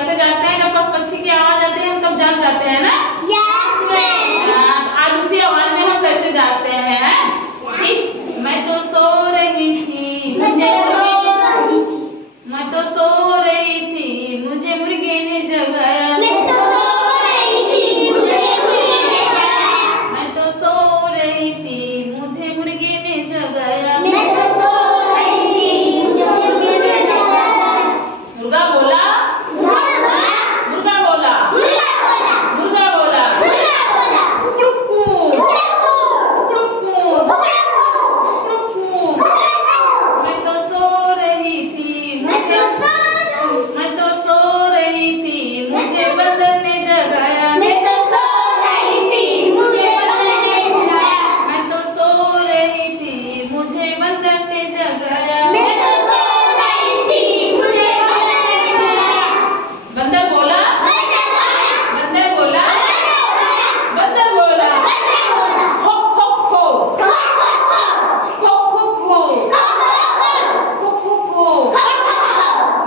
कैसे जागते हैं? जब पशु पक्षी की आवाज आती है हम तब जाग जाते हैं ना? आज उसी आवाज में हम कैसे जागते हैं? मैं तो सो रही थी, मैं तो सो रही थी, मुझे मुर्गे ने जगाया। मैं तो सो रही थी, मुझे मुर्गे ने जगाया। मुर्गा बोला, मुर्गा बोला, मुर्गा बोला, कुकड़ुक्कू, कुकड़ुक्कू, कुकड़ुक्कू। मैं तो सो रही थी, मैं तो सो रही थी, मुझे बंदर ने जगाया। मैं तो सो रही थी, मुझे बंदर ने जगाया। बंदर बोला, बंदर बोला, बंदर बोला, हो हो हो, हो हो हो, हो हो हो।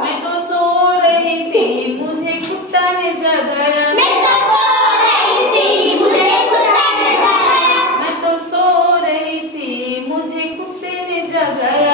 मैं तो सो रही थी, मुझे कुत्ता ने जगाया। मैं तो सो रही थी, मुझे कुत्ते ने जगाया।